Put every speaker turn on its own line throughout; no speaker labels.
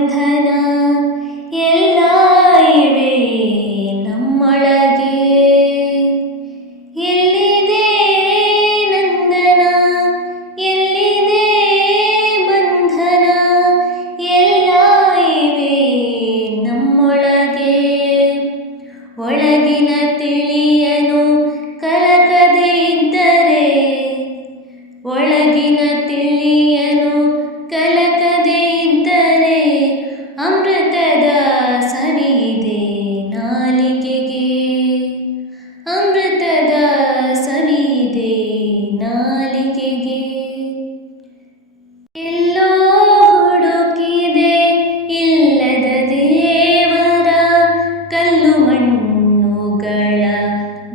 ಬಂಧನ ಎಲ್ಲ ಇವೆ ನಮ್ಮೊಳಗೆ. ಎಲ್ಲಿದೆ ನಂದನ, ಎಲ್ಲಿದೆ ಬಂಧನ, ಎಲ್ಲ ಇವೆ ನಮ್ಮೊಳಗೆ. ಒಳಗಿನ ತಿಳಿಯನು ಕರಕದೆ ಇದ್ದರೆ, ಒಳಗಿನ ತಿಳಿ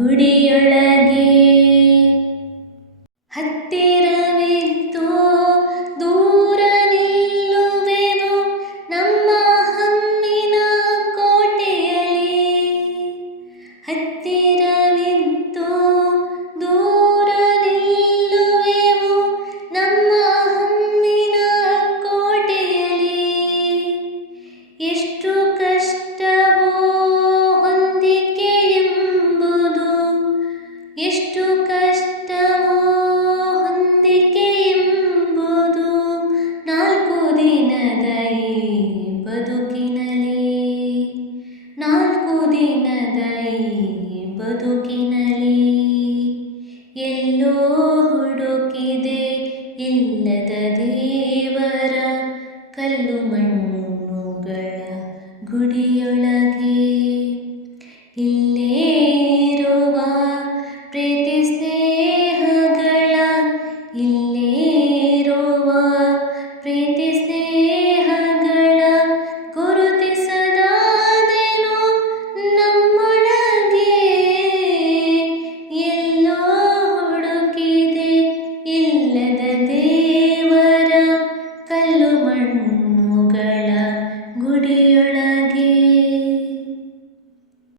ಗುಡಿಯೊಳಗೆ. ಹತ್ತಿರವಿದ್ದು ದೂರ ನಿಲ್ಲುವೆನು ನಮ್ಮ ಹಮ್ಮಿನ ಕೋಟೆಯಲ್ಲಿ. ಹತ್ತಿರವಿದ್ದು ದೂರ ನಿಲ್ಲುವೆವು ನಮ್ಮ ಹಮ್ಮಿನ ಕೋಟೆಯಲ್ಲಿ. ಎಷ್ಟು ಬದುಕಿನಲ್ಲಿ ಎಲ್ಲೋ ಹುಡುಕಿದೆ ಇಲ್ಲದ ದೇವರ ಕಲ್ಲು ಮಣ್ಣು.